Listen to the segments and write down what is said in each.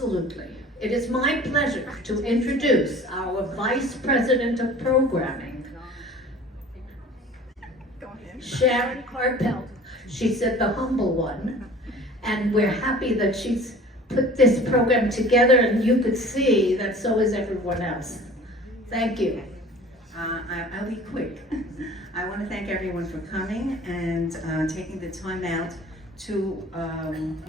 Absolutely. It is my pleasure to introduce our Vice President of Programming, Sharon Carpel. She said the humble one, and we're happy that she's put this program together, and you could see that so is everyone else. Thank you. I'll be quick. I want to thank everyone for coming and taking the time out to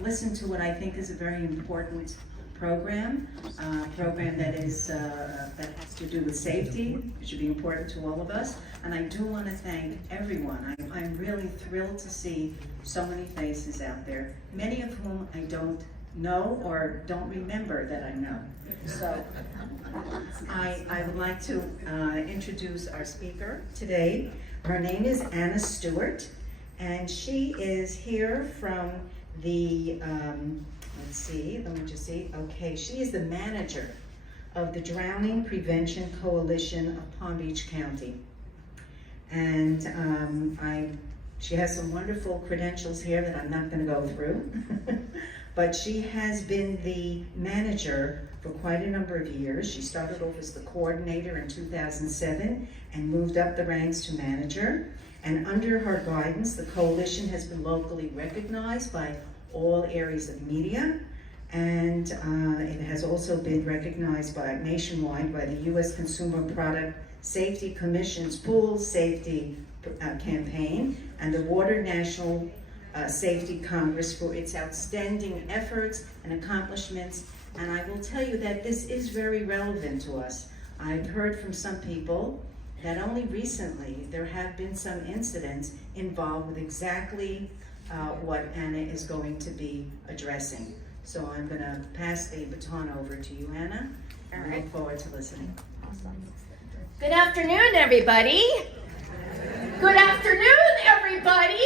listen to what I think is a very important program, that has to do with safety. It should be important to all of us. And I do want to thank everyone. I'm really thrilled to see so many faces out there, many of whom I don't know or don't remember that I know. So I would like to introduce our speaker today. Her name is Anna Stewart, and she is here from the, okay, she is the manager of the Drowning Prevention Coalition of Palm Beach County. And she has some wonderful credentials here that I'm not going to go through. But she has been the manager for quite a number of years. She started off as the coordinator in 2007 and moved up the ranks to manager. And under her guidance, the coalition has been locally recognized by all areas of media. And it has also been recognized nationwide by the U.S. Consumer Product Safety Commission's Pool Safety Campaign and the Water National Safety Congress for its outstanding efforts and accomplishments. And I will tell you that this is very relevant to us. I've heard from some people that only recently there have been some incidents involved with exactly what Anna is going to be addressing. So I'm going to pass the baton over to you, Anna. And I look forward to listening. Awesome. Good afternoon, everybody. Good afternoon, everybody.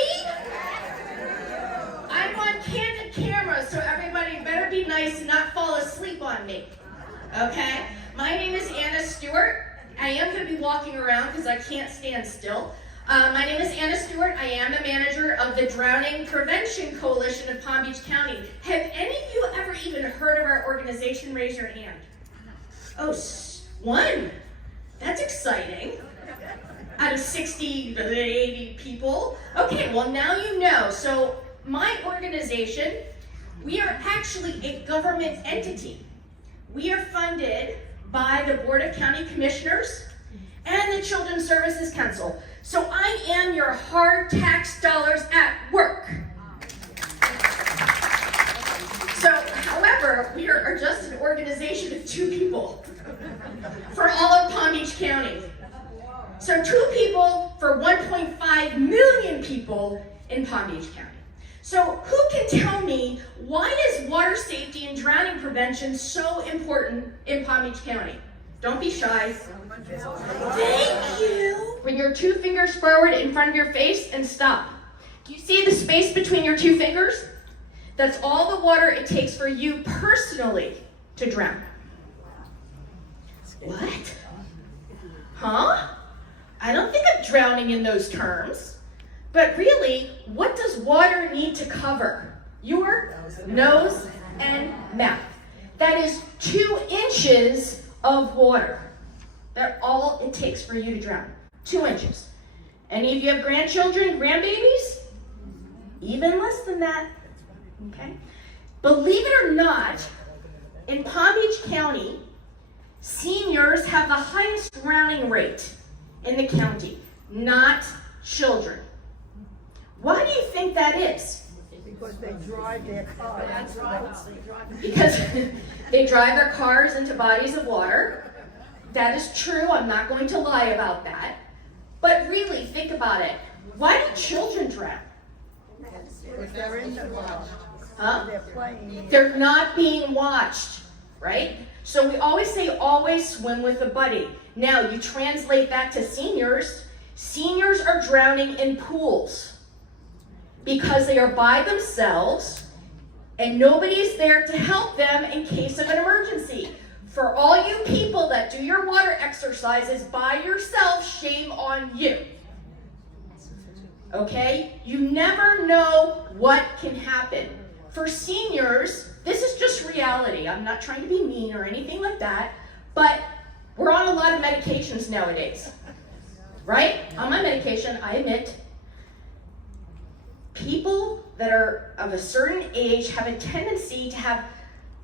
I'm on candid camera, so everybody better be nice and not fall asleep on me. Okay? My name is Anna Stewart. I am going to be walking around because I can't stand still. My name is Anna Stewart. I am the manager of the Drowning Prevention Coalition of Palm Beach County. Have any of you ever even heard of our organization? Raise your hand. Oh, one. That's exciting. Out of 60 to 80 people. Okay, well now you know. So my organization, we are actually a government entity. We are funded by the Board of County Commissioners and the Children's Services Council. So I am your hard tax dollars at work. So, however, we are just an organization of 2 people for all of Palm Beach County. So 2 people for 1.5 million people in Palm Beach County. So who can tell me, why is water safety and drowning prevention so important in Palm Beach County? Don't be shy. Thank you. Bring your 2 fingers forward in front of your face and stop. Do you see the space between your 2 fingers? That's all the water it takes for you personally to drown. What? Huh? I don't think of drowning in those terms. But really, what does water need to cover? Your nose and mouth. That is 2 inches of water. That's all it takes for you to drown. 2 inches. Any of you have grandchildren, grandbabies? Even less than that. Okay? Believe it or not, in Palm Beach County, seniors have the highest drowning rate in the county, not children. Why do you think that is? Because they drive their cars. That's right. Because they drive their cars into bodies of water. That is true. I'm not going to lie about that. But really, think about it. Why do children drown? If they're in the car, Huh? they're playing. They're not being watched, right? So we always say, always swim with a buddy. Now, you translate that to seniors. Seniors are drowning in pools because they are by themselves and nobody's there to help them in case of an emergency. For all you people that do your water exercises by yourself, shame on you. Okay? You never know what can happen. for seniors, this is just reality. I'm not trying to be mean or anything like that, but we're on a lot of medications nowadays, right? On my medication, I admit, people that are of a certain age have a tendency to have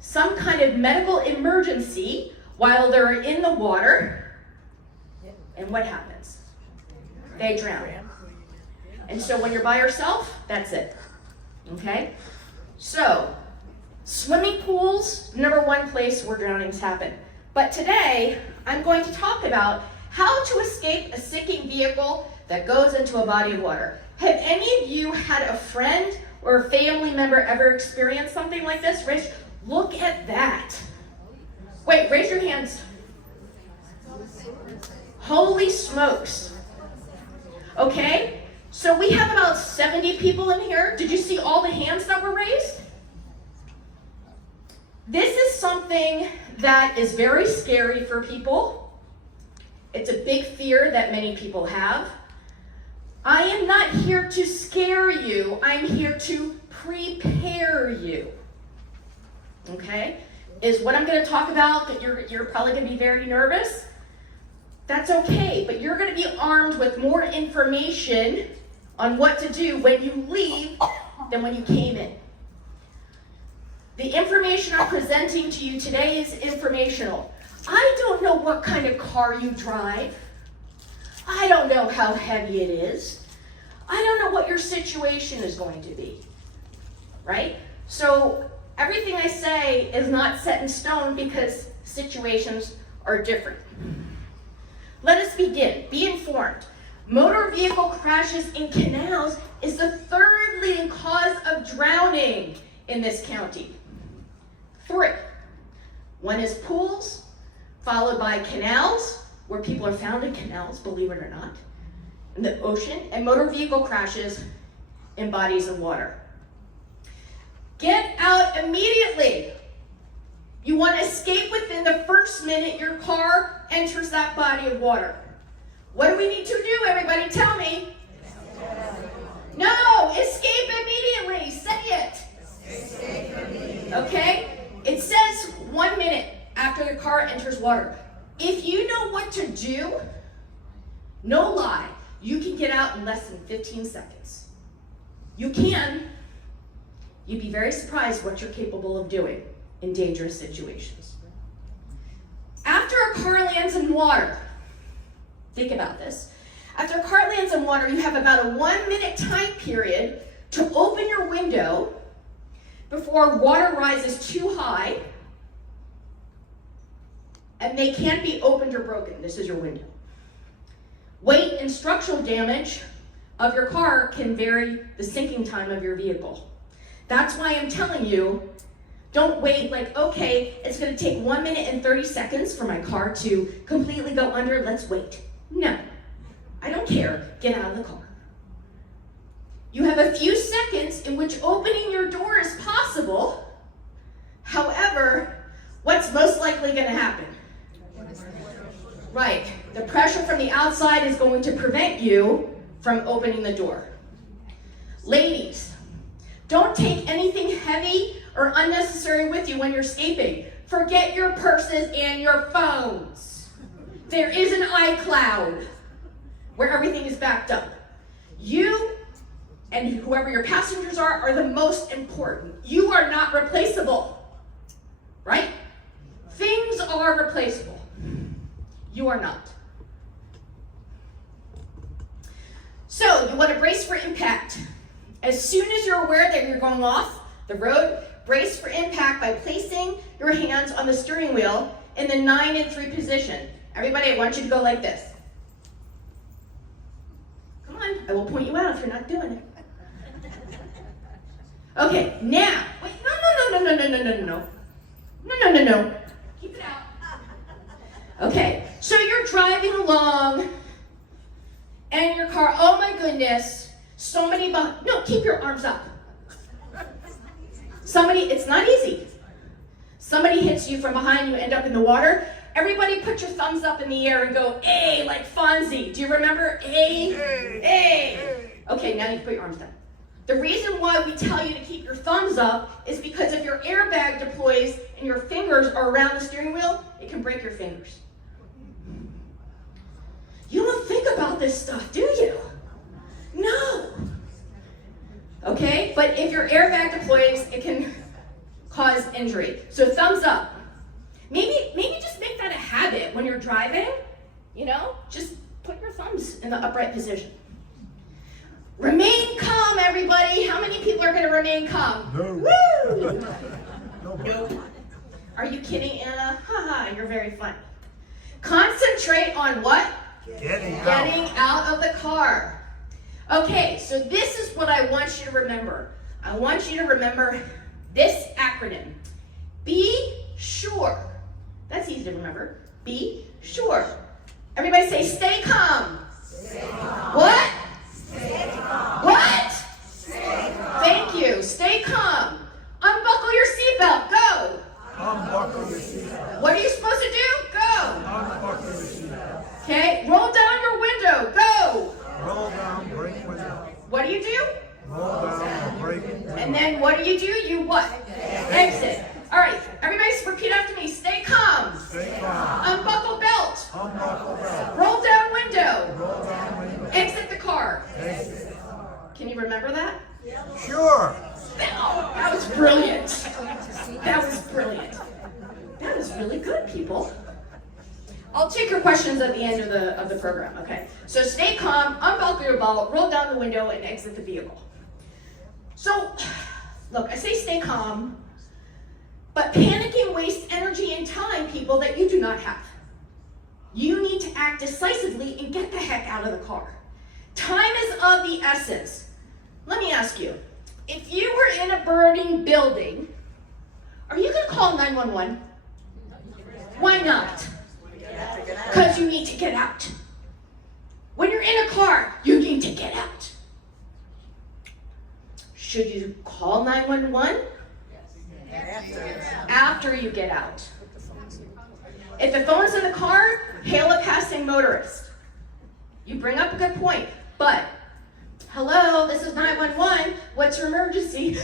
some kind of medical emergency while they're in the water, and what happens? They drown. And so when you're by yourself, that's it, okay? So, swimming pools, number one place where drownings happen. But today, I'm going to talk about how to escape a sinking vehicle that goes into a body of water. Have any of you had a friend or a family member ever experience something like this? Look at that. Wait, raise your hands. Holy smokes. Okay, so we have about 70 people in here. Did you see all the hands that were raised? This is something that is very scary for people. It's a big fear that many people have. I am not here to scare you. I'm here to prepare you. Okay? Is what I'm going to talk about that you're probably going to be very nervous? That's okay, but you're going to be armed with more information on what to do when you leave than when you came in. The information I'm presenting to you today is informational. I don't know what kind of car you drive. I don't know how heavy it is. I don't know what your situation is going to be, right? So everything I say is not set in stone because situations are different. Let us begin. Be informed. Motor vehicle crashes in canals is the third leading cause of drowning in this county. 3. One is pools, followed by canals, where people are found in canals, believe it or not, in the ocean, and motor vehicle crashes in bodies of water. Get out immediately. You want to escape within the first minute your car enters that body of water. What do we need to do, everybody? Tell me. No, escape immediately. Say it. Escape immediately. Okay? It says 1 minute after the car enters water. If you know what to do, no lie, you can get out in less than 15 seconds. You can. You'd be very surprised what you're capable of doing in dangerous situations. After a car lands in water, think about this. After a car lands in water, you have about a 1 minute time period to open your window before water rises too high, and they can't be opened or broken. This is your window. Weight and structural damage of your car can vary the sinking time of your vehicle. That's why I'm telling you, don't wait like, okay, it's going to take 1 minute and 30 seconds for my car to completely go under. Let's wait. No, I don't care. Get out of the car. You have a few seconds in which opening your door is possible. However, what's most likely going to happen? Right. The pressure from the outside is going to prevent you from opening the door. Ladies, don't take anything heavy or unnecessary with you when you're escaping. Forget your purses and your phones. There is an iCloud where everything is backed up. You and whoever your passengers are the most important. You are not replaceable, right? Things are replaceable. You are not. So you want to brace for impact. As soon as you're aware that you're going off the road, brace for impact by placing your hands on the steering wheel in the 9 and 3 position. Everybody, I want you to go like this. Come on, I will point you out if you're not doing it. Okay, now, wait, no. Keep it out. Okay, so you're driving along, and your car, oh my goodness, no, keep your arms up. It's not easy. Somebody hits you from behind, you end up in the water. Everybody put your thumbs up in the air and go, A, like Fonzie. Do you remember A? A. Okay, now you put your arms down. The reason why we tell you to keep your thumbs up is because if your airbag deploys and your fingers are around the steering wheel, it can break your fingers. You don't think about this stuff, do you? No. Okay, but if your airbag deploys, it can cause injury. So thumbs up. Maybe just make that a habit when you're driving, you know? Just put your thumbs in the upright position. Remain calm, everybody. How many people are going to remain calm? No. Woo! No. Are you kidding, Anna? Haha, you're very funny. Concentrate on what? Getting Out of the car. Okay, so this is what I want you to remember. I want you to remember this acronym. Be sure. That's easy to remember. Be sure. Everybody say, stay calm. Stay calm. What? Stay calm. What? Stay calm. Thank you. Stay calm. Unbuckle your seatbelt. Go. Unbuckle your seatbelt. What are you supposed to do? Go. Unbuckle your seatbelt. Okay, roll down your window. Go. Roll down, break window. What do you do? Roll down, break window. And then what do? You what? Exit. All right, everybody repeat after me. Stay calm. Stay calm. Unbuckle belt. Unbuckle belt. Roll down window. Roll down window. Exit the car. Exit. Can you remember that? Sure. That was brilliant. That was brilliant. That was really good, people. I'll take your questions at the end of the program, okay? So stay calm, unbuckle your belt, roll down the window, and exit the vehicle. So, look, I say stay calm, but panicking wastes energy and time, people, that you do not have. You need to act decisively and get the heck out of the car. Time is of the essence. Let me ask you, if you were in a burning building, are you going to call 911? Why not? Because you need to get out. When you're in a car, you need to get out. Should you call 911? After you get out. If the phone is in the car, hail a passing motorist. You bring up a good point, but hello, this is 911. What's your emergency?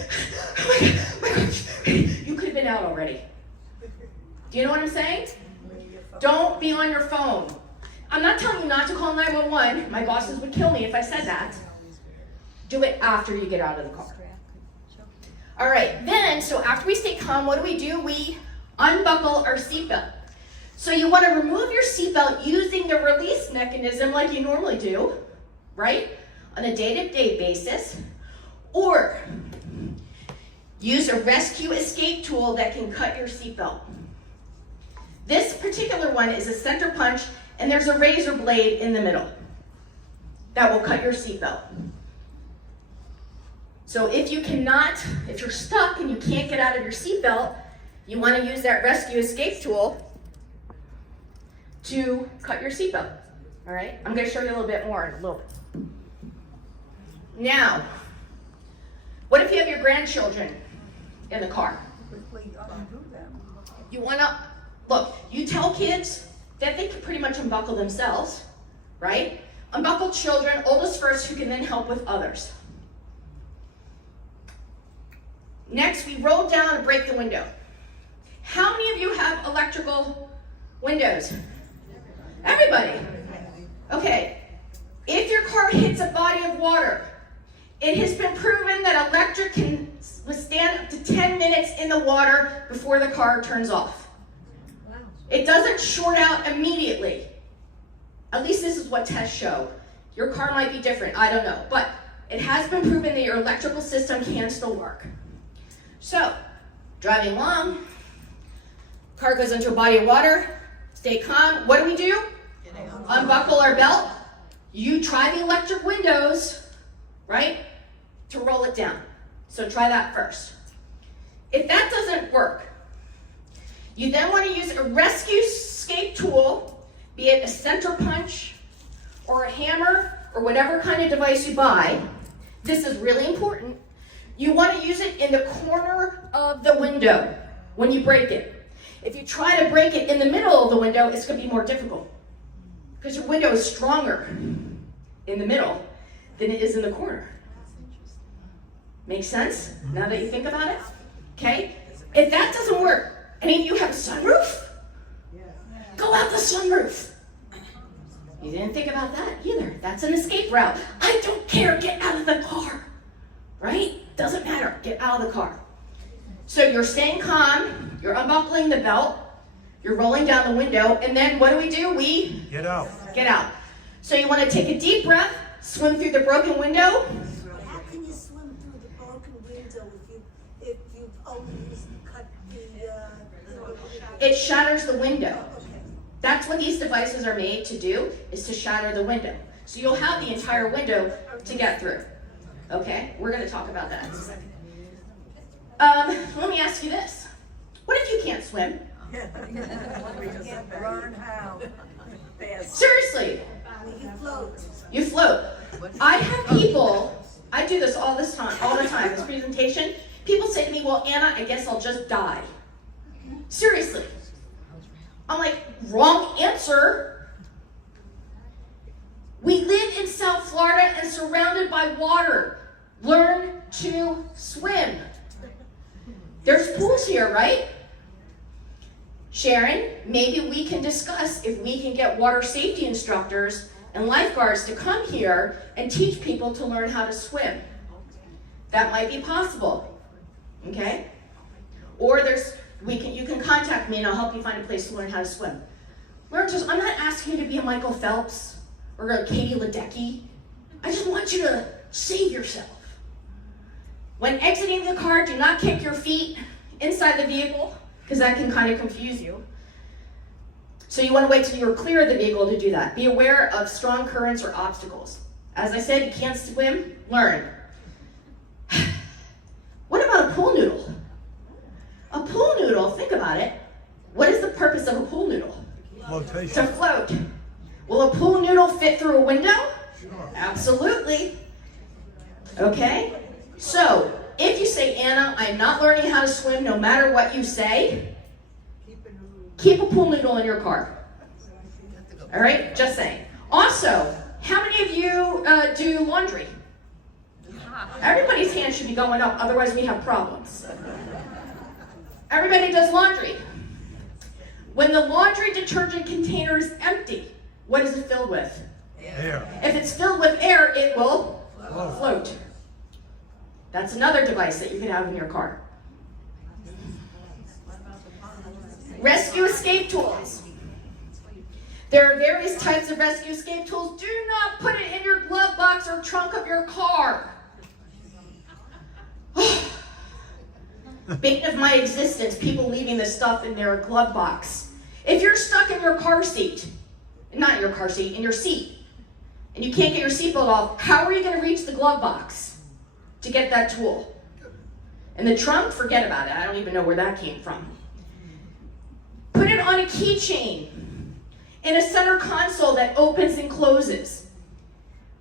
Oh my gosh. You could have been out already. Do you know what I'm saying? Don't be on your phone. I'm not telling you not to call 911. My bosses would kill me if I said that. Do it after you get out of the car. All right, then, so after we stay calm, what do? We unbuckle our seatbelt. So you want to remove your seatbelt using the release mechanism like you normally do, right? On a day-to-day basis. Or use a rescue escape tool that can cut your seatbelt. This particular one is a center punch, and there's a razor blade in the middle that will cut your seatbelt. So if you're stuck and you can't get out of your seatbelt, you want to use that rescue escape tool to cut your seatbelt. All right? I'm going to show you a little bit more in a little bit. Now, what if you have your grandchildren in the car? You want to, look, you tell kids that they can pretty much unbuckle themselves, right? Unbuckle children, oldest first, who can then help with others. Next, we roll down and break the window. How many of you have electrical windows? Everybody. Okay. If your car hits a body of water, it has been proven that electric can withstand up to 10 minutes in the water before the car turns off. It doesn't short out immediately. At least this is what tests show. Your car might be different, I don't know. But it has been proven that your electrical system can still work. So, driving along, car goes into a body of water, stay calm. What do? Unbuckle our belt. You try the electric windows, right, to roll it down. So try that first. If that doesn't work, you then want to use a rescue escape tool, be it a center punch or a hammer or whatever kind of device you buy. This is really important. You want to use it in the corner of the window when you break it. If you try to break it in the middle of the window, it's going to be more difficult because your window is stronger in the middle than it is in the corner. Makes sense now that you think about it? Okay? If that doesn't work, any of you have a sunroof? Go out the sunroof. You didn't think about that either. That's an escape route. I don't care, get out of the car. Right? Doesn't matter, get out of the car. So you're staying calm, you're unbuckling the belt, you're rolling down the window, and then what do? We Get out. get out. So you want to take a deep breath, swim through the broken window. How can you swim through the broken window if you've only cut the It shatters the window. That's what these devices are made to do, is to shatter the window. So you'll have the entire window to get through. Okay, we're going to talk about that. Let me ask you this. What if you can't swim? learn how? Seriously, You float. you float. I have people, I do this all the time, this presentation. People say to me, well, Anna, I guess I'll just die. Seriously. I'm like, wrong answer. We live in South Florida and surrounded by water. Learn to swim. There's pools here, right? Sharon, maybe we can discuss if we can get water safety instructors and lifeguards to come here and teach people to learn how to swim. That might be possible, okay? Or you can contact me and I'll help you find a place to learn how to swim. I'm not asking you to be a Michael Phelps or a Katie Ledecky. I just want you to save yourself. When exiting the car, do not kick your feet inside the vehicle, because that can kind of confuse you. So you want to wait till you're clear of the vehicle to do that. Be aware of strong currents or obstacles. As I said, you can't swim, learn. What about a pool noodle? A pool noodle, think about it. What is the purpose of a pool noodle? Flotation. To float. Will a pool noodle fit through a window? Sure. Absolutely. Okay? So, if you say, Anna, I'm not learning how to swim no matter what you say, keep a pool noodle in your car. All right? Just saying. Also, how many of you do laundry? Everybody's hand should be going up, otherwise we have problems. Everybody does laundry. When the laundry detergent container is empty, what is it filled with? Air. If it's filled with air, it will float. That's another device that you can have in your car. Rescue escape tools. There are various types of rescue escape tools. Do not put it in your glove box or trunk of your car. Bane of my existence, people leaving this stuff in their glove box. If you're stuck in your car seat, not your car seat, in your seat, and you can't get your seatbelt off, how are you going to reach the glove box to get that tool? In the trunk, forget about it. I don't even know where that came from. Put it on a keychain in a center console that opens and closes,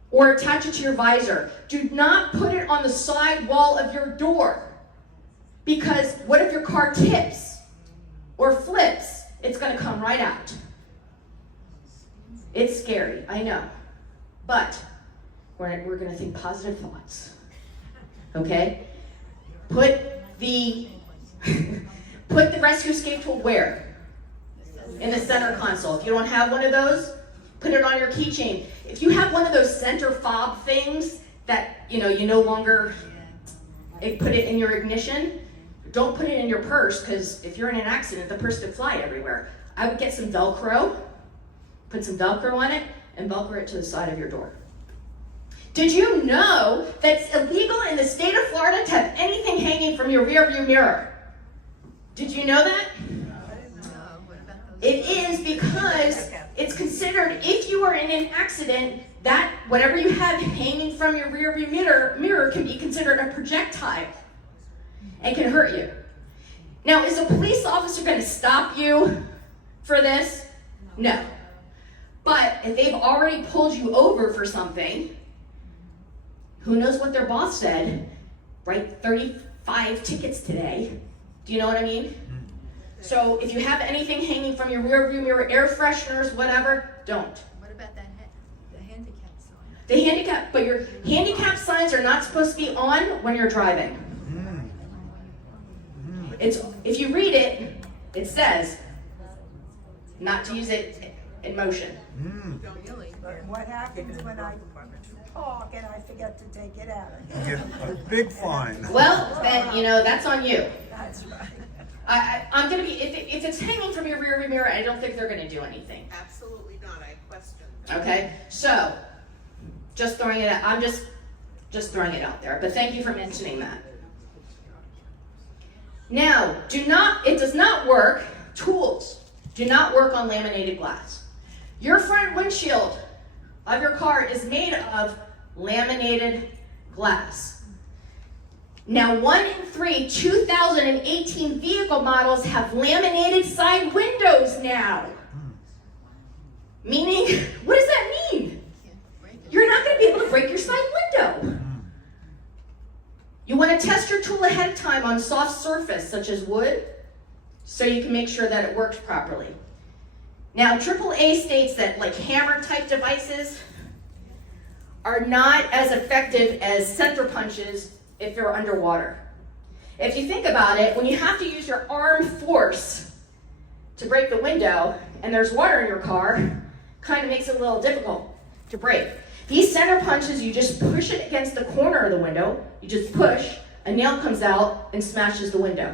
or attach it to your visor. Do not put it on the side wall of your door, because what if your car tips or flips? It's going to come right out. It's scary, I know, but we're going to think positive thoughts. Okay? Put the rescue escape tool where? In the center console. If you don't have one of those, put it on your keychain. If you have one of those center fob things that you no longer put it in your ignition, don't put it in your purse, because if you're in an accident, the purse could fly everywhere. I would get some Velcro, put some Velcro on it, and Velcro it to the side of your door. Did you know that it's illegal in the state of Florida to have anything hanging from your rear view mirror? Did you know that? It is because it's considered, if you are in an accident, that whatever you have hanging from your rear view mirror can be considered a projectile and can hurt you. Now, is a police officer going to stop you for this? No. But if they've already pulled you over for something, who knows what their boss said, right? 35 tickets today. Do you know what I mean? So if you have anything hanging from your rear view mirror, air fresheners, whatever, don't. What about the handicap sign? But your handicap signs are not supposed to be on when you're driving. If you read it, it says not to use it in motion. But what happens when I talk and I forget to take it out? You get a big fine. Well, then, that's on you. That's right. I'm gonna be, if it's hanging from your rear view mirror, I don't think they're gonna do anything. Absolutely not, I question. Okay, so, just throwing it out, I'm just throwing it out there, but thank you for mentioning that. Now, it does not work, tools do not work on laminated glass. Your front windshield of your car is made of laminated glass. Now, 1 in 3 2018 vehicle models have laminated side windows now. Meaning, what does that mean? You're not going to be able to break your side window. You want to test your tool ahead of time on soft surface, such as wood, so you can make sure that it works properly. Now, AAA states that hammer type devices are not as effective as center punches if you're underwater. If you think about it, when you have to use your arm force to break the window and there's water in your car, kind of makes it a little difficult to break. These center punches, you just push it against the corner of the window, you just push, a nail comes out and smashes the window.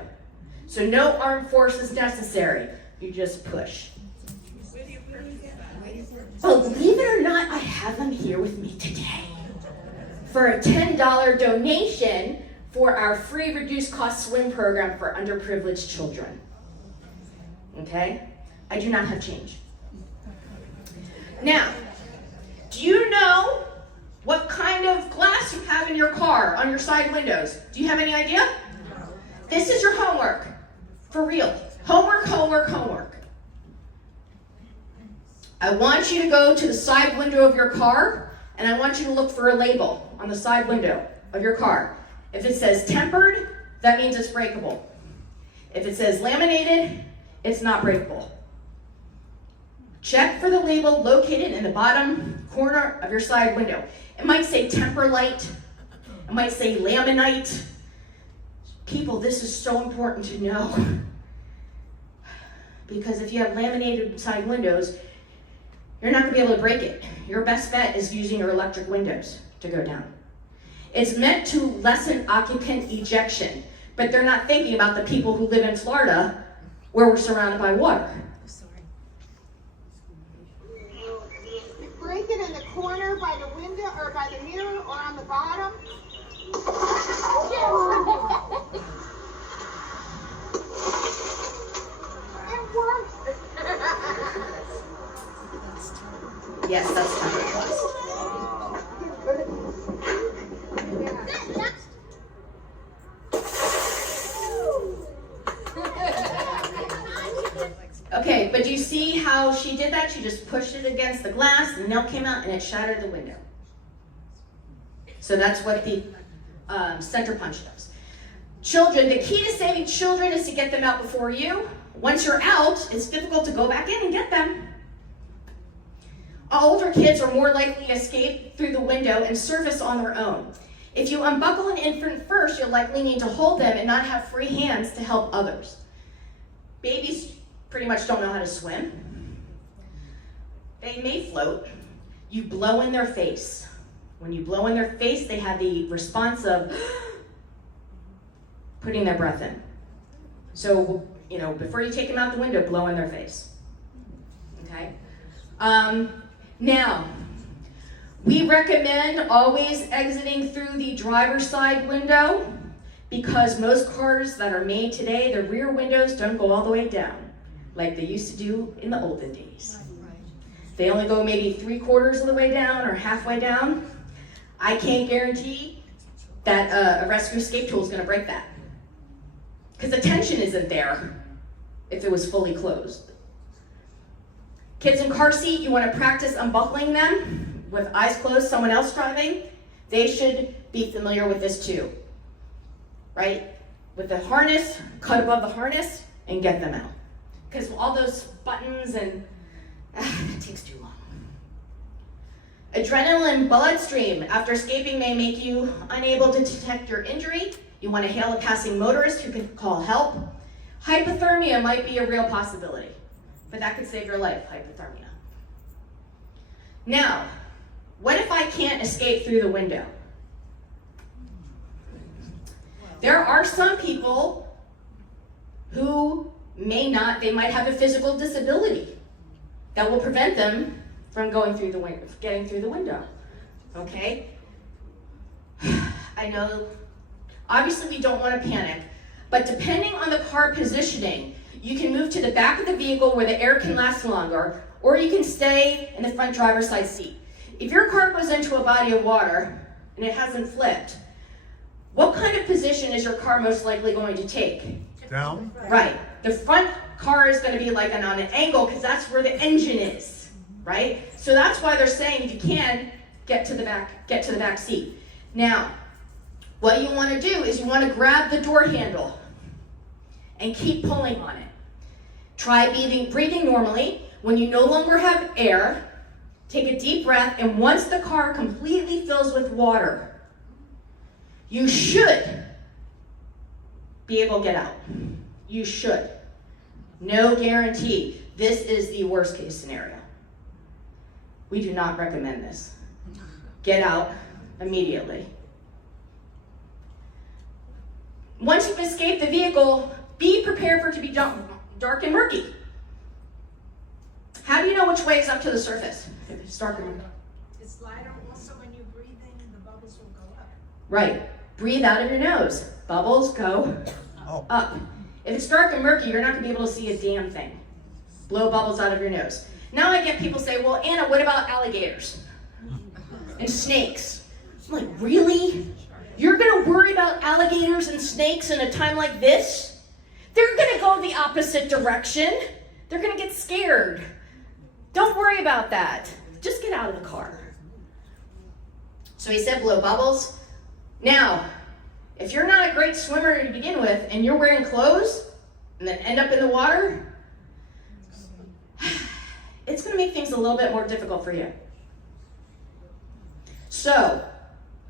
So no arm force is necessary, you just push. Believe it or not, I have them here with me today for a $10 donation for our free reduced cost swim program for underprivileged children. Okay? I do not have change. Now, do you know what kind of glass you have in your car on your side windows? Do you have any idea? This is your homework. For real. Homework, homework, homework. I want you to go to the side window of your car, and I want you to look for a label on the side window of your car. If it says tempered, that means it's breakable. If it says laminated, it's not breakable. Check for the label located in the bottom corner of your side window. It might say Temperlite. It might say Laminite. People, this is so important to know. Because if you have laminated side windows, you're not going to be able to break it. Your best bet is using your electric windows to go down. It's meant to lessen occupant ejection, but they're not thinking about the people who live in Florida where we're surrounded by water. Break it in the corner by the window or by the mirror or on the bottom. It works. Yes, that's tempered glass. Okay, but do you see how she did that? She just pushed it against the glass, the nail came out, and it shattered the window. So that's what the center punch does. Children, the key to saving children is to get them out before you. Once you're out, it's difficult to go back in and get them. Older kids are more likely to escape through the window and surface on their own. If you unbuckle an infant first, you'll likely need to hold them and not have free hands to help others. Babies pretty much don't know how to swim. They may float. You blow in their face. When you blow in their face, they have the response of putting their breath in. So, before you take them out the window, blow in their face. Okay? Now, we recommend always exiting through the driver's side window because most cars that are made today, the rear windows don't go all the way down like they used to do in the olden days. They only go maybe 3/4 of the way down or halfway down. I can't guarantee that a rescue escape tool is going to break that because the tension isn't there if it was fully closed. Kids in car seat, you want to practice unbuckling them with eyes closed, someone else driving. They should be familiar with this too, right? With the harness, cut above the harness and get them out. Because all those buttons and it takes too long. Adrenaline bloodstream after escaping may make you unable to detect your injury. You want to hail a passing motorist who can call help. Hypothermia might be a real possibility, but that could save your life, hypothermia. Now, what if I can't escape through the window? There are some people who they might have a physical disability that will prevent them from getting through the window, okay? I know, obviously we don't want to panic, but depending on the car positioning, you can move to the back of the vehicle where the air can last longer, or you can stay in the front driver's side seat. If your car goes into a body of water and it hasn't flipped, what kind of position is your car most likely going to take? Down? Right. The front car is going to be like on an angle because that's where the engine is, right? So that's why they're saying if you can, get to the back seat. Now, what you want to do is you want to grab the door handle and keep pulling on it. Try breathing normally. When you no longer have air, take a deep breath, and once the car completely fills with water, you should be able to get out. You should. No guarantee. This is the worst case scenario. We do not recommend this. Get out immediately. Once you've escaped the vehicle, be prepared for it to be dark and murky. How do you know which way is up to the surface? If it's dark and murky. The slider also, when you breathe in, the bubbles will go up. Right. Breathe out of your nose. Bubbles go up. If it's dark and murky, you're not going to be able to see a damn thing. Blow bubbles out of your nose. Now I get people say, well, Anna, what about alligators and snakes? I'm like, really? You're going to worry about alligators and snakes in a time like this? They're going to go the opposite direction. They're going to get scared. Don't worry about that. Just get out of the car. So he said blow bubbles. Now, if you're not a great swimmer to begin with and you're wearing clothes and then end up in the water, it's going to make things a little bit more difficult for you. So,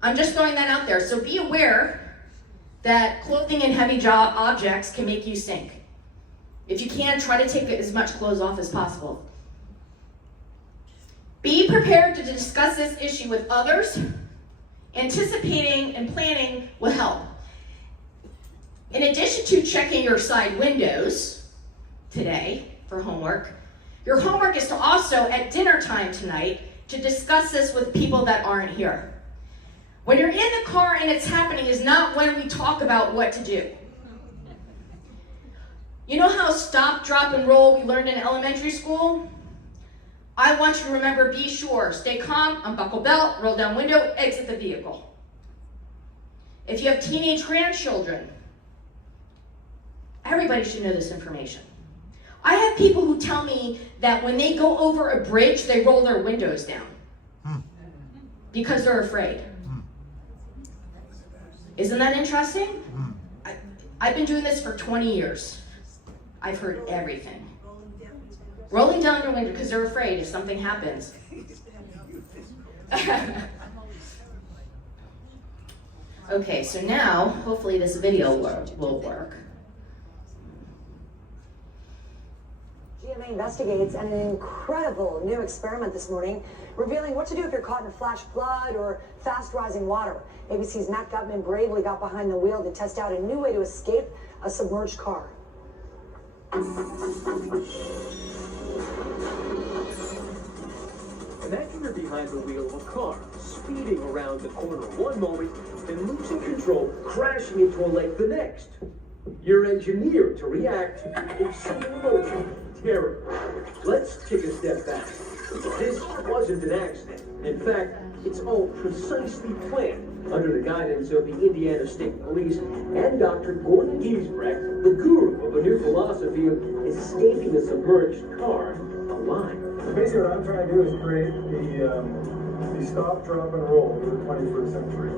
I'm just throwing that out there. So be aware that clothing and heavy objects can make you sink. If you can, try to take as much clothes off as possible. Be prepared to discuss this issue with others. Anticipating and planning will help. In addition to checking your side windows today for homework, your homework is to also, at dinner time tonight, to discuss this with people that aren't here. When you're in the car and it's happening is not when we talk about what to do. You know how stop, drop, and roll we learned in elementary school? I want you to remember, be sure, stay calm, unbuckle belt, roll down window, exit the vehicle. If you have teenage grandchildren, everybody should know this information. I have people who tell me that when they go over a bridge, they roll their windows down because they're afraid. Isn't that interesting? I've been doing this for 20 years. I've heard everything. Rolling down your window because they're afraid if something happens. Okay, so now, hopefully this video will work. GMA investigates an incredible new experiment this morning, revealing what to do if you're caught in flash flood or fast rising water. ABC's Matt Gutman bravely got behind the wheel to test out a new way to escape a submerged car. Imagine you're behind the wheel of a car, speeding around the corner one moment, then losing control, crashing into a lake the next. You're engineered to react in slow motion. Terror. Let's take a step back. This wasn't an accident. In fact, it's all precisely planned under the guidance of the Indiana State Police and Dr. Gordon Giesbrecht, the guru of a new philosophy of escaping a submerged car alive. Basically, what I'm trying to do is create the stop, drop, and roll for the 21st century.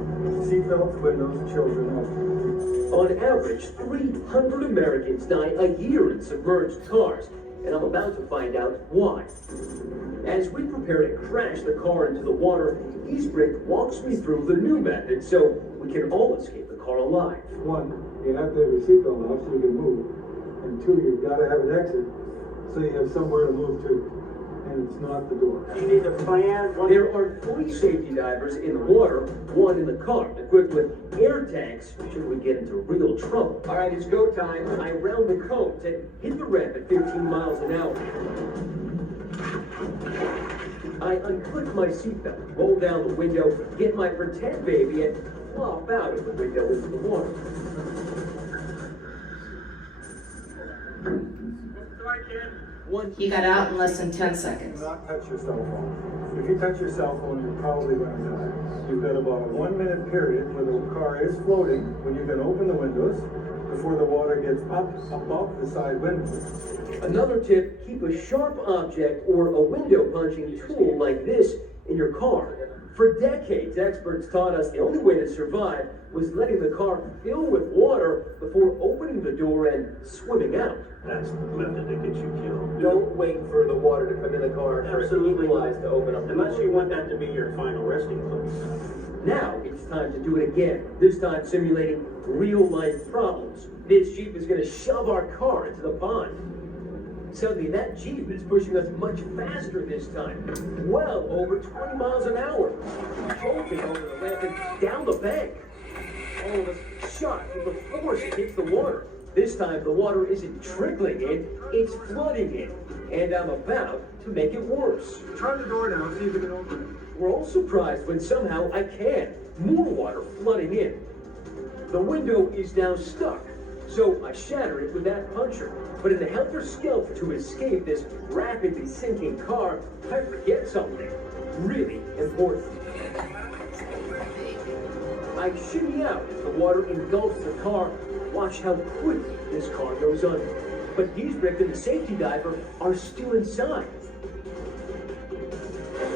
Seatbelts, windows, children. On average, 300 Americans die a year in submerged cars, and I'm about to find out why. As we prepare to crash the car into the water, Giesbrick walks me through the new method so we can all escape the car alive. One, you have to have your seatbelt off so you can move. And two, you've got to have an exit so you have somewhere to move to. And it's not the door. You need a plan. There are 3 safety divers in the water, 1 in the car, equipped with air tanks should we get into real trouble. All right, it's go time. I round the cones and hit the ramp at 15 miles an hour. I unclick my seatbelt, roll down the window, get my pretend baby, and flop out of the window into the water. He got out in less than 10 seconds. Do not touch your cell phone. If you touch your cell phone, you're probably going to die. You've got about a 1 minute period where the car is floating when you can open the windows before the water gets up above the side windows. Another tip, keep a sharp object or a window punching tool like this in your car. For decades, experts taught us the only way to survive was letting the car fill with water before opening the door and swimming out. That's the method that gets you killed. Don't wait for the water to come in the car for Absolutely. eagle eyes to open up. Unless you want that to be your final resting place. Now it's time to do it again, this time simulating real-life problems. This Jeep is going to shove our car into the pond. Suddenly, that Jeep is pushing us much faster this time, well over 20 miles an hour, bolting over the ramp and down the bank. All of us shocked with the force it hits the water. This time, the water isn't trickling in, it's flooding in, and I'm about to make it worse. Try the door now, see if you can open it. We're all surprised when somehow I can. More water flooding in. The window is now stuck, so I shatter it with that puncher. But in the helter-skelter to escape this rapidly sinking car, I forget something really important. I shimmy out as the water engulfs the car. Watch how quickly this car goes under. But Giesbrick and the safety diver are still inside.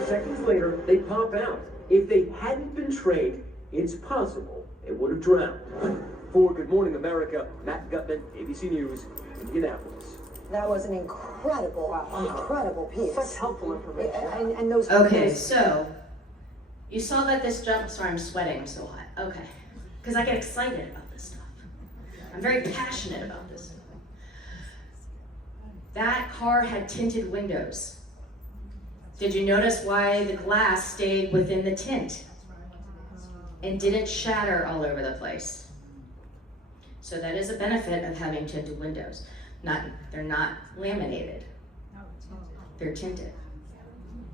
Seconds later, they pop out. If they hadn't been trained, it's possible they would have drowned. For Good Morning America, Matt Gutman, ABC News, Indianapolis. That was an incredible piece. Such helpful information. And those. Okay, so you saw that this jump. Sorry, I'm sweating so hot. Okay, because I get excited about this stuff. I'm very passionate about this stuff. That car had tinted windows. Did you notice why the glass stayed within the tint and didn't shatter all over the place? So that is a benefit of having tinted windows. They're not laminated. They're tinted.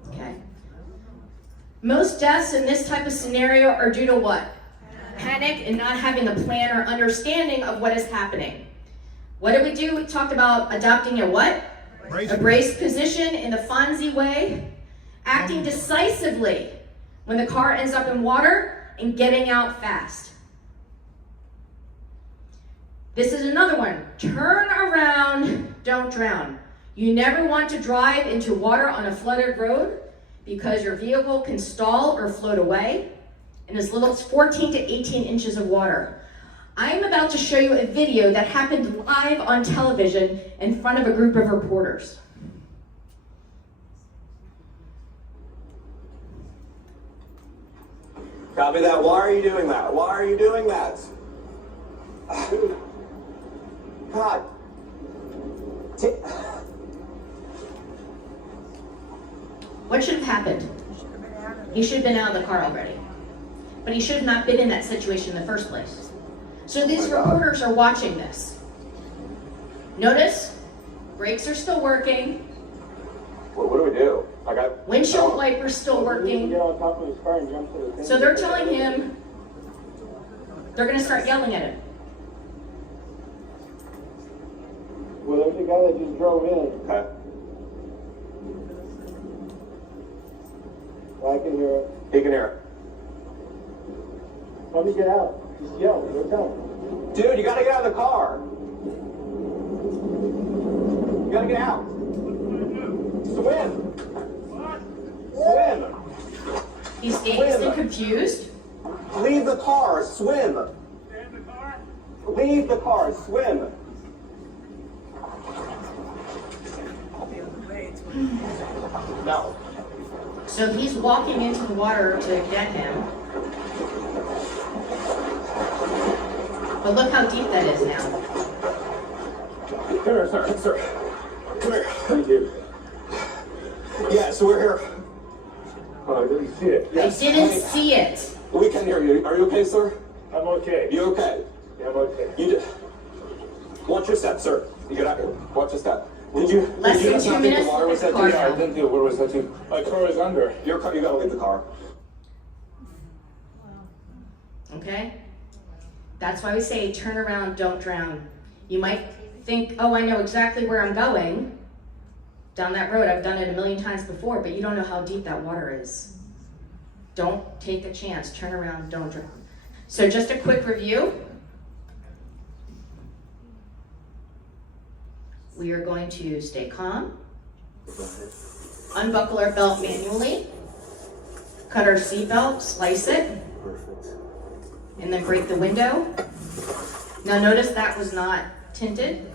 Okay. Most deaths in this type of scenario are due to what? Panic and not having a plan or understanding of what is happening. What did we do? We talked about adopting a what? A brace position in the Fonzie way. Acting decisively when the car ends up in water and getting out fast. This is another one. Turn around, don't drown. You never want to drive into water on a flooded road because your vehicle can stall or float away in as little as 14 to 18 inches of water. I'm about to show you a video that happened live on television in front of a group of reporters. Copy that. Why are you doing that? Why are you doing that? God. What should have happened? He should have been out of the car already. But he should have not been in that situation in the first place. So these reporters are watching this. Notice, brakes are still working. What do we do? Windshield wipers still working. So they're telling him, they're going to start yelling at him. Well, there's a guy that just drove in. Okay. I can hear it. He can hear it. Let me get out. Just yell. They're telling. Dude, you gotta get out of the car. You gotta get out. Swim. Swim. He's dazed and confused. Leave the car. Swim. Stay in the car. Leave the car. Swim. No. So he's walking into the water to get him. But look how deep that is now. Here, sir. Come here. Thank you. Yeah, so we're here. Oh, I didn't see it. Yes, I didn't honey, see it. We can hear you. Are you okay, sir? I'm okay. You okay? Yeah, I'm okay. You did. Watch your step, sir. You get out here. Watch your step. Did you? Less did you than guys 2 not think minutes the water was with that the deep? car Yeah, I now. didn't do it. Where was that too? My car is under. Your car. You gotta leave the car. Okay? That's why we say turn around, don't drown. You might think, oh, I know exactly where I'm going down that road. I've done it a million times before, but you don't know how deep that water is. Don't take a chance. Turn around, don't drown. So just a quick review. We are going to stay calm, unbuckle our belt manually, cut our seatbelt, slice it, and then break the window. Now notice that was not tinted.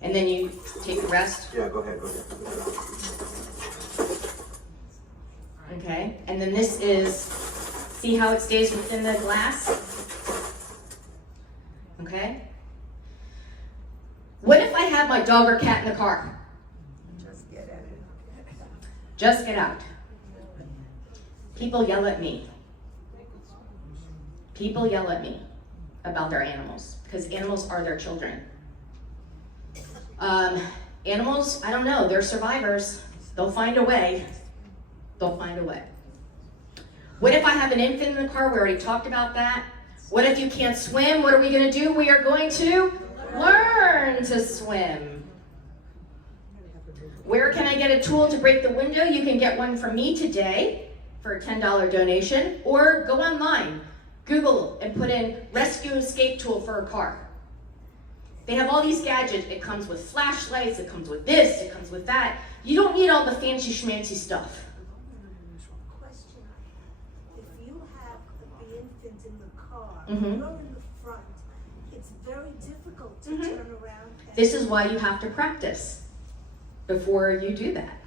And then you take the rest. Yeah, go ahead. Okay, and then this is, see how it stays within the glass? Okay. What if I have my dog or cat in the car? Just get out. People yell at me. People yell at me about their animals because animals are their children. Animals, I don't know, they're survivors. They'll find a way. They'll find a way. What if I have an infant in the car? We already talked about that. What if you can't swim? What are we going to do? We are going to learn to swim. Where can I get a tool to break the window? You can get one from me today for a $10 donation, or go online, Google, and put in rescue escape tool for a car. They have all these gadgets. It comes with flashlights, it comes with this, it comes with that. You don't need all the fancy schmancy stuff. Question. If you have the infant in the car, Mhm. you're in the front, it's very difficult to turn around. This is why you have to practice before you do that.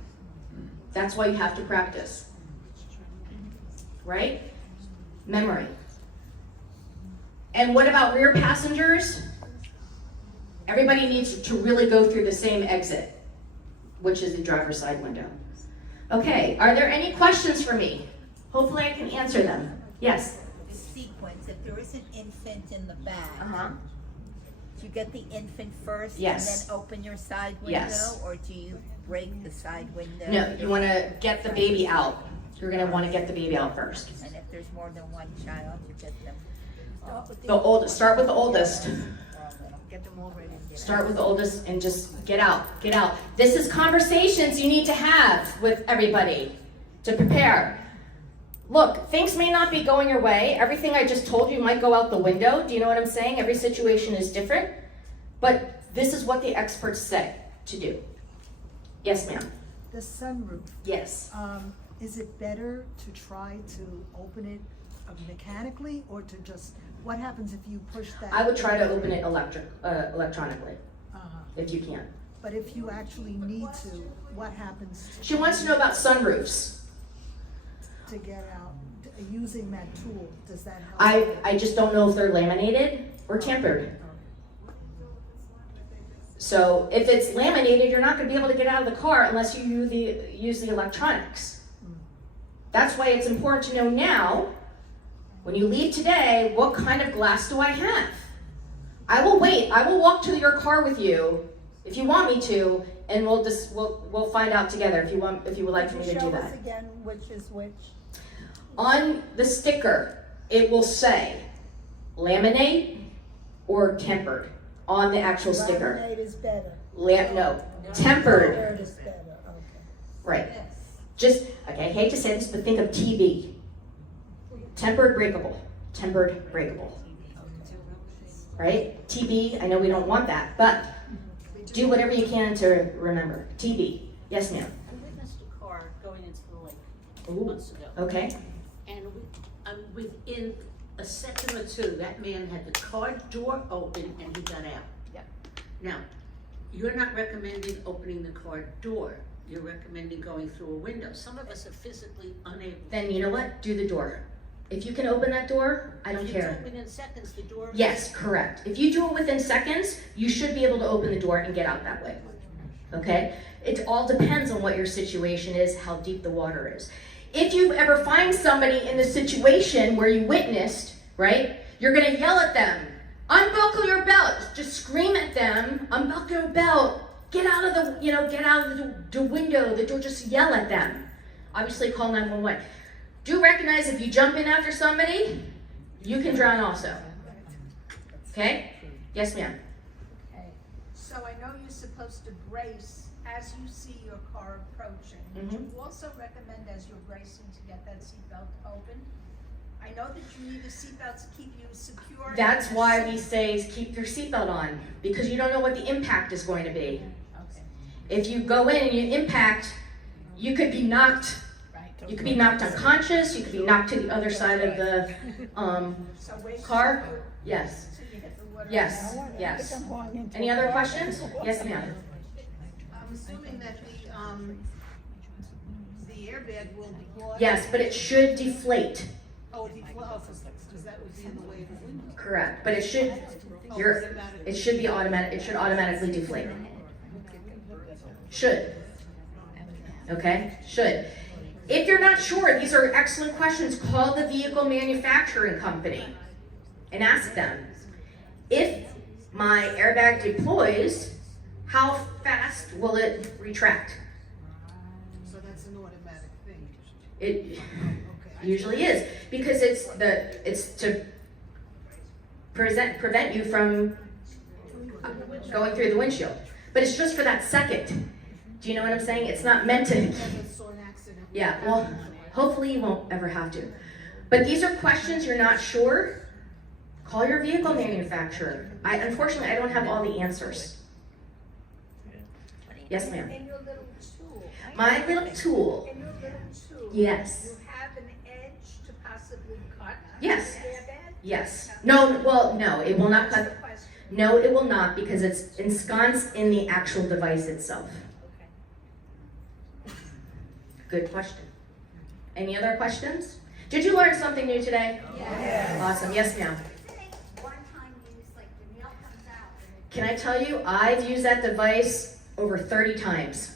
That's why you have to practice. Right? Memory. And what about rear passengers? Everybody needs to really go through the same exit, which is the driver's side window. Okay, are there any questions for me? Hopefully I can answer them. Yes? The sequence, if there is an infant in the back, Uh-huh. do you get the infant first Yes. and then open your side window? Yes. Or do you break the side window? No, you want to get the baby out. You're going to want to get the baby out first. And if there's more than one child, you get them, The oldest, start with the oldest. get them all ready. and get Start out. with the oldest and just get out, get out. This is conversations you need to have with everybody to prepare. Look, things may not be going your way. Everything I just told you might go out the window. Do you know what I'm saying? Every situation is different. But this is what the experts say to do. Yes, ma'am. The sunroof, Yes. is it better to try to open it mechanically or to just, what happens if you push that? I would try to open it electronically, Uh-huh. if you can. But if you actually need to, what happens She wants to know about sunroofs. to get out, using that tool, does that help? I just don't know if they're laminated or tempered. So if it's laminated, you're not going to be able to get out of the car unless you use the electronics. That's why it's important to know now, when you leave today, what kind of glass do I have? I will wait. I will walk to your car with you if you want me to, and we'll find out together if you would like for me to do Show us that. again which is which. On the sticker, it will say laminate or tempered on the actual sticker. Laminate is better. No, tempered. Tempered is better, okay. Right. Just, okay, I hate to say this, but think of TB. Tempered breakable. Tempered breakable. Right? TB, I know we don't want that, but do whatever you can to remember. TB. Yes, ma'am. I witnessed a car going into the lake Ooh, months ago. okay. And within a second or two, that man had the car door open and he got out. Yeah. Now, you're not recommending opening the car door. you're recommending going through a window. Some of us are physically unable. Then you know what? Do the door. If you can open that door, I don't If you care. do it within seconds, the door. Yes, correct. If you do it within seconds, you should be able to open the door and get out that way. Okay? It all depends on what your situation is, how deep the water is. If you ever find somebody in the situation where you witnessed, right, you're gonna yell at them, unbuckle your belt, just scream at them, unbuckle your belt, get out of the window, the door, just yell at them. Obviously call 911. Do recognize if you jump in after somebody, you can drown also. Okay? Yes, ma'am. Okay, so I know you're supposed to brace as you see your car approaching. Would you also recommend as you're bracing to get that seatbelt open? I know that you need a seatbelt to keep you secure. That's why we say keep your seatbelt on, because you don't know what the impact is going to be. Okay. If you go in and you impact, you could be knocked. You could be knocked unconscious. You could be knocked to the other side of the So wait car. till Yes. you hit the water. Yes. Yes. Any other questions? Yes, ma'am. I'm assuming that the airbag will deploy. Yes, but it should deflate. Oh, because that would be in the way of the window. Correct. But it should. It should be automatic. It should automatically deflate. Should. Okay. Should. If you're not sure, these are excellent questions. Call the vehicle manufacturing company and ask them, if my airbag deploys, how fast will it retract? So that's an automatic thing. It usually is, because it's to prevent you from going through the windshield. But it's just for that second. Do you know what I'm saying? It's not meant to. Yeah, well, hopefully you won't ever have to. But these are questions you're not sure. Call your vehicle manufacturer. Unfortunately, I don't have all the answers. Yes, ma'am. In your little tool. My little tool. In your little tool. Yes. You have an edge to possibly cut. Yes. the airbag? Yes. No, well, no, it will not cut. Question. No, it will not, because it's ensconced in the actual device itself. Good question. Any other questions? Did you learn something new today? Yes. Awesome. Yes, ma'am. Can I tell you, I've used that device over 30 times.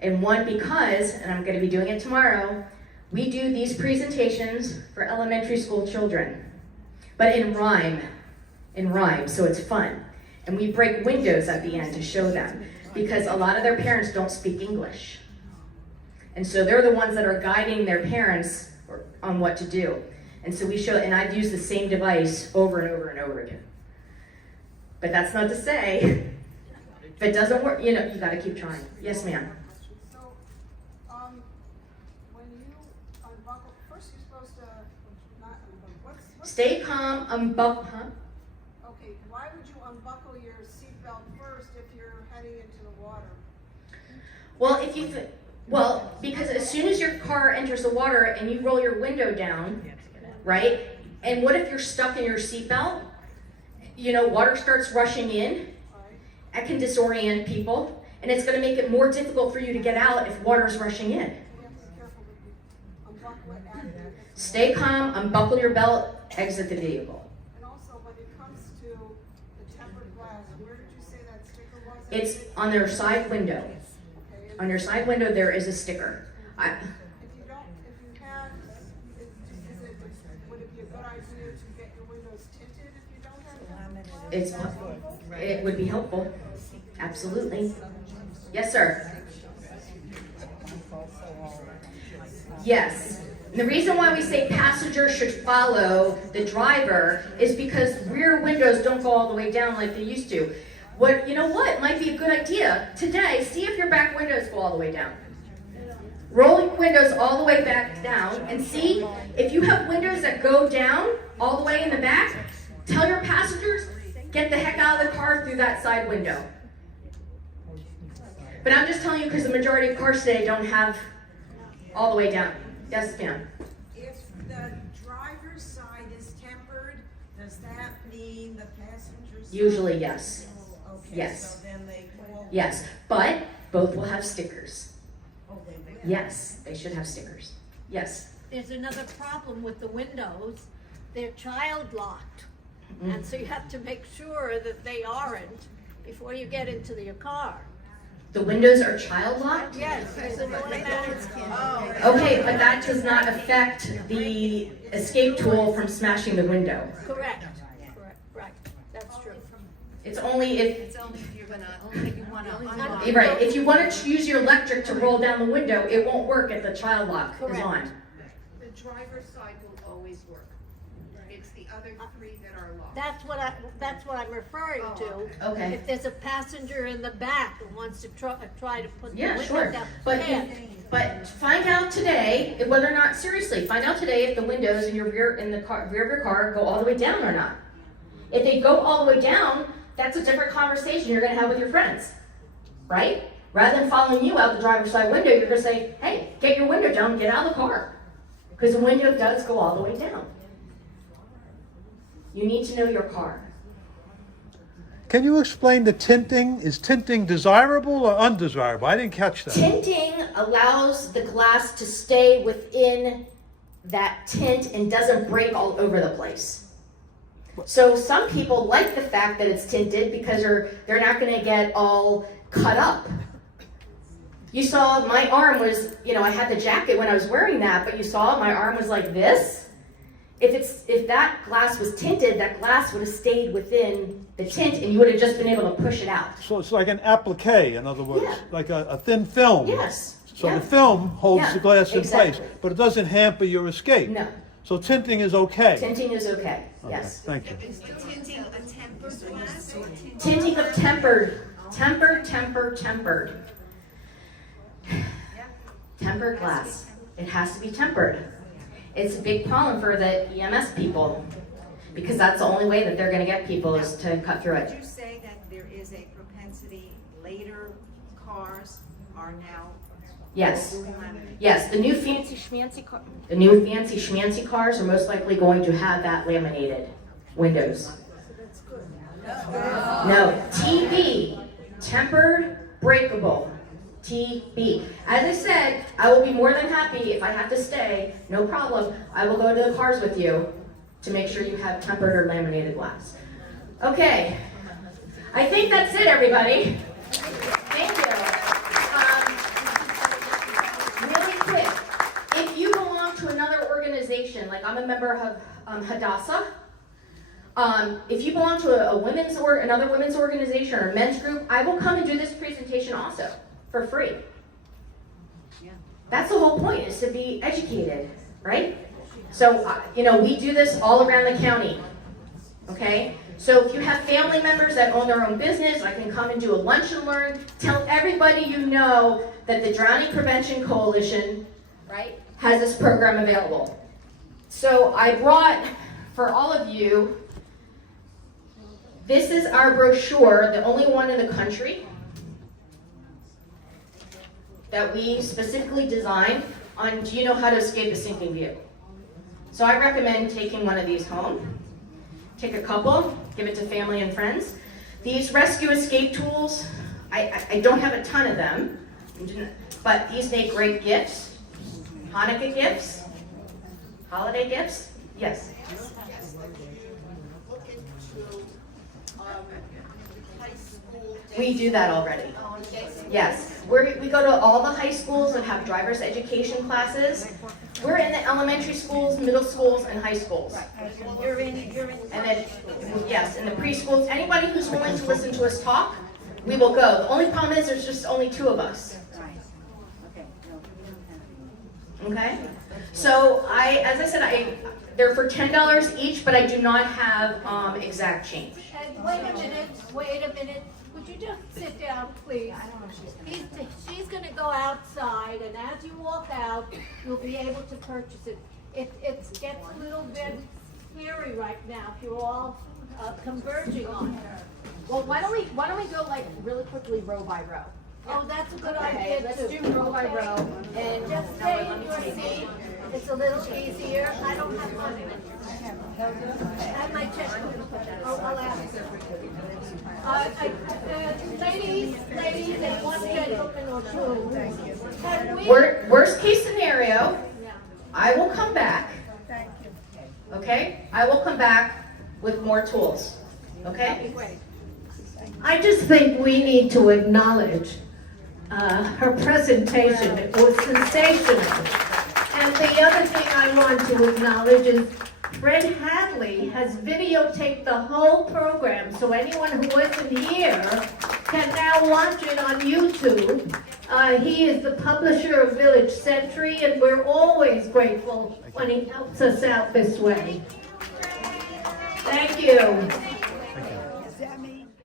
And one, because, and I'm going to be doing it tomorrow, we do these presentations for elementary school children, but in rhyme, so it's fun. And we break windows at the end to show them, because a lot of their parents don't speak English. And so they're the ones that are guiding their parents on what to do. And so we show, and I've used the same device over and over and over again. But that's not to say, if it doesn't work, you gotta keep trying. Yes, ma'am. So, when you unbuckle, first you're supposed to not unbuckle. What's Stay calm, unbuckle, huh? Okay, why would you unbuckle your seatbelt first if you're heading into the water? Well, because as soon as your car enters the water and you roll your window down, right? And what if you're stuck in your seatbelt? Water starts rushing in. That can disorient people, and it's going to make it more difficult for you to get out if water is rushing in. Stay calm, unbuckle your belt, exit the vehicle. And also, when it comes to the tempered glass, where did you say that sticker was? It's on their side window. On your side window, there is a sticker. Would it be a good idea to get your windows tinted if you don't have tempered glass? It would be helpful. Absolutely. Yes, sir. Yes. And the reason why we say passengers should follow the driver is because rear windows don't go all the way down like they used to. What might be a good idea today, see if your back windows go all the way down. Roll your windows all the way back down and see if you have windows that go down all the way in the back, tell your passengers, get the heck out of the car through that side window. But I'm just telling you because the majority of cars today don't have all the way down. Yes, ma'am. If the driver's side is tempered, does that mean the passenger's side? Usually, yes. Okay, Yes. so then they go. Yes, but both will have stickers. Yes, they should have stickers. Yes. There's another problem with the windows. They're child locked. Mm. And so you have to make sure that they aren't before you get into your car. The windows are child locked? Yes, there's an automatic. Okay, but that does not affect the escape tool from smashing the window. Correct, right, that's true. It's only if, It's only if you're gonna, only if you wanna unlock. right, if you want to use your electric to roll down the window, it won't work if the child lock is Correct. on. The driver's side will always work. It's the other three that are locked. That's what I'm referring to. Okay. If there's a passenger in the back who wants to try to put the Yeah, window sure. down. But, can't. but find out today, whether or not, seriously, find out today if the windows in your rear of your car go all the way down or not. If they go all the way down, that's a different conversation you're gonna have with your friends, right? Rather than following you out the driver's side window, you're gonna say, hey, get your window down, get out of the car. Because the window does go all the way down. You need to know your car. Can you explain the tinting? Is tinting desirable or undesirable? I didn't catch that. Tinting allows the glass to stay within that tint and doesn't break all over the place. So some people like the fact that it's tinted because they're not going to get all cut up. You saw my arm was, I had the jacket when I was wearing that, but you saw my arm was like this. If that glass was tinted, that glass would have stayed within the tint and you would have just been able to push it out. So it's like an applique, in other words, Yeah. like a thin film. Yes. So Yeah. the film holds Yeah, the glass in exactly. place, but it doesn't hamper your escape. No. So tinting is okay. Tinting is okay, Okay, yes. thank you. Is the tinting a tempered glass or tinting? Tinting of tempered. Tempered glass. It has to be tempered. It's a big problem for the EMS people because that's the only way that they're going to get people is to cut through Would it. you say that there is a propensity later cars are now? Yes. laminated? Yes, the new fancy schmancy cars are most likely going to have that laminated windows. No, TB, tempered breakable. TB. As I said, I will be more than happy if I have to stay, no problem. I will go to the cars with you to make sure you have tempered or laminated glass. Okay, I think that's it, everybody. Thank you. Really quick, if you belong to another organization, like I'm a member of Hadassah, if you belong to another women's organization or a men's group, I will come and do this presentation also. For free. That's the whole point, is to be educated, right? So, we do this all around the county, okay? So if you have family members that own their own business, I can come and do a lunch and learn. Tell everybody you know that the Drowning Prevention Coalition, right, has this program available. So I brought, for all of you, this is our brochure, the only one in the country that we specifically designed on Do You Know How to Escape a Sinking Vehicle? So I recommend taking one of these home. Take a couple, give it to family and friends. These rescue escape tools, I don't have a ton of them, but these make great gifts. Hanukkah gifts, holiday gifts, yes. We do that already. Yes. We go to all the high schools that have driver's education classes. We're in the elementary schools, middle schools, and high schools. You're in. And then, yes, in the preschools, anybody who's willing to listen to us talk, we will go. The only problem is there's just only 2 of us. Okay? So as I said, they're for $10 each, but I do not have exact change. And wait a minute. Would you just sit down, please? She's gonna go outside, and as you walk out, you'll be able to purchase it. It gets a little bit scary right now if you're all converging on her. Well, why don't we go like really quickly row by row? Oh, that's a good Okay, idea let's too. do row by row. And Just stay in your seat. It's a little easier. I don't have money. I have my checkbook. I'll ask her. Ladies, and one gentleman or two. Can we? Worst case scenario, I will come back, Thank you. okay? I will come back with more tools, okay? Great. I just think we need to acknowledge her presentation. It was sensational. And the other thing I want to acknowledge is Fred Hadley has videotaped the whole program, so anyone who wasn't here can now watch it on YouTube. He is the publisher of Village Century, and we're always grateful when he helps us out this way. Thank you.